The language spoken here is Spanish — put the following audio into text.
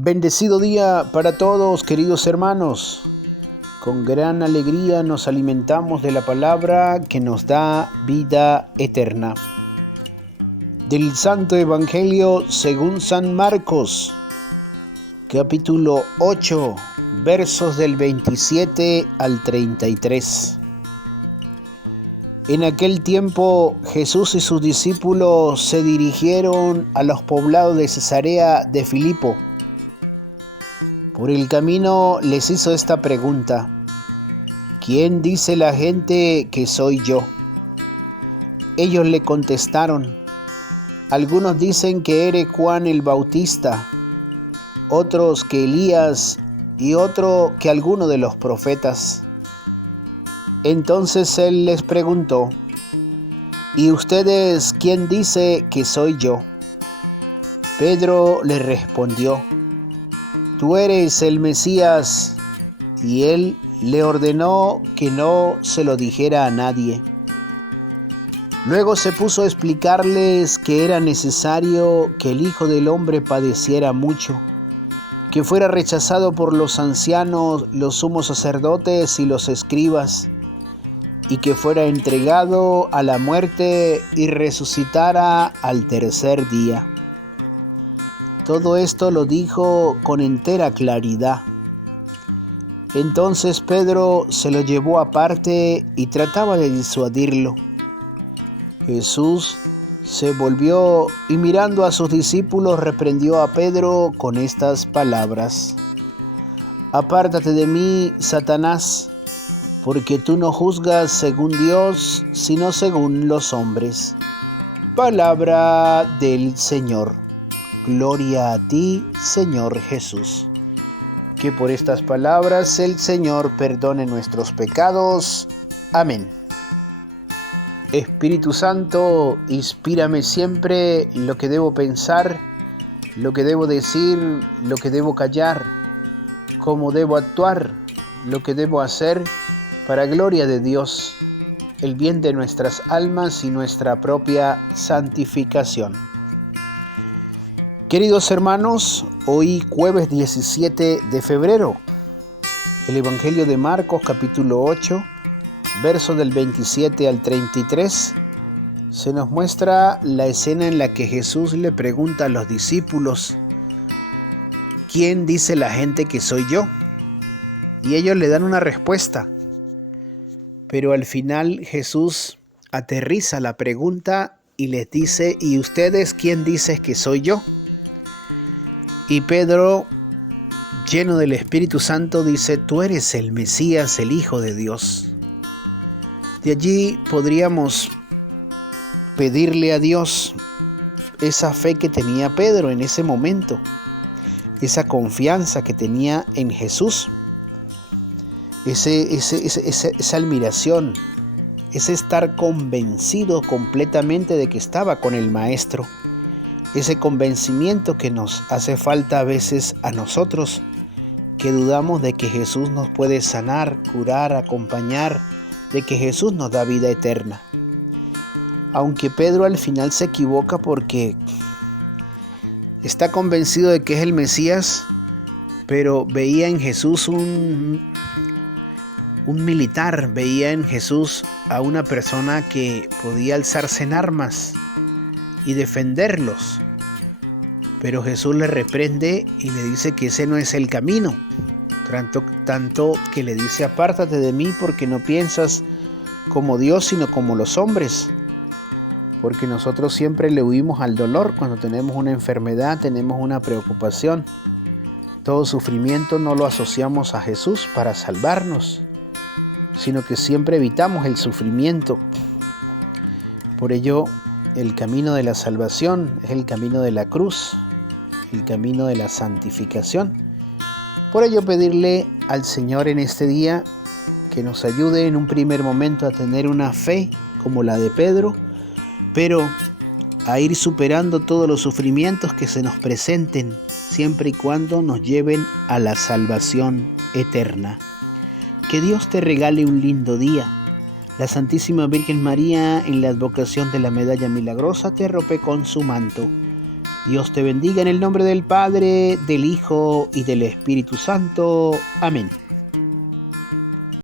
Bendecido día para todos, queridos hermanos. Con gran alegría nos alimentamos de la palabra que nos da vida eterna. Del Santo Evangelio según San Marcos, capítulo 8, versos del 27 al 33. En aquel tiempo Jesús y sus discípulos se dirigieron a los poblados de Cesarea de Filipo. Por el camino les hizo esta pregunta: ¿quién dice la gente que soy yo? Ellos le contestaron: algunos dicen que eres Juan el Bautista, otros que Elías y otro que alguno de los profetas. Entonces él les preguntó: ¿y ustedes quién dice que soy yo? Pedro le respondió: tú eres el Mesías. Y él le ordenó que no se lo dijera a nadie. Luego se puso a explicarles que era necesario que el Hijo del Hombre padeciera mucho, que fuera rechazado por los ancianos, los sumos sacerdotes y los escribas, y que fuera entregado a la muerte y resucitara al tercer día. Todo esto lo dijo con entera claridad. Entonces Pedro se lo llevó aparte y trataba de disuadirlo. Jesús se volvió y mirando a sus discípulos reprendió a Pedro con estas palabras: apártate de mí, Satanás, porque tú no juzgas según Dios, sino según los hombres. Palabra del Señor. Gloria a ti, Señor Jesús. Que por estas palabras el Señor perdone nuestros pecados. Amén. Espíritu Santo, inspírame siempre lo que debo pensar, lo que debo decir, lo que debo callar, cómo debo actuar, lo que debo hacer, para gloria de Dios, el bien de nuestras almas y nuestra propia santificación. Queridos hermanos, hoy jueves 17 de febrero, el Evangelio de Marcos capítulo 8, versos del 27 al 33, se nos muestra la escena en la que Jesús le pregunta a los discípulos: ¿quién dice la gente que soy yo? Y ellos le dan una respuesta, pero al final Jesús aterriza la pregunta y les dice: ¿y ustedes quién dices que soy yo? Y Pedro, lleno del Espíritu Santo, dice: tú eres el Mesías, el Hijo de Dios. De allí podríamos pedirle a Dios esa fe que tenía Pedro en ese momento, esa confianza que tenía en Jesús, esa admiración, ese estar convencido completamente de que estaba con el Maestro. Ese convencimiento que nos hace falta a veces a nosotros, que dudamos de que Jesús nos puede sanar, curar, acompañar, de que Jesús nos da vida eterna. Aunque Pedro al final se equivoca porque está convencido de que es el Mesías, pero veía en Jesús un militar, veía en Jesús a una persona que podía alzarse en armas y defenderlos. Pero Jesús le reprende y le dice que ese no es el camino. Tanto que le dice: apártate de mí porque no piensas como Dios sino como los hombres. Porque nosotros siempre le huimos al dolor cuando tenemos una enfermedad, tenemos una preocupación. Todo sufrimiento no lo asociamos a Jesús para salvarnos, sino que siempre evitamos el sufrimiento. Por ello, el camino de la salvación es el camino de la cruz, el camino de la santificación. Por ello, pedirle al Señor en este día que nos ayude en un primer momento a tener una fe como la de Pedro, pero a ir superando todos los sufrimientos que se nos presenten, siempre y cuando nos lleven a la salvación eterna. Que Dios te regale un lindo día. La Santísima Virgen María, en la advocación de la Medalla Milagrosa, te arrope con su manto. Dios te bendiga en el nombre del Padre, del Hijo y del Espíritu Santo. Amén.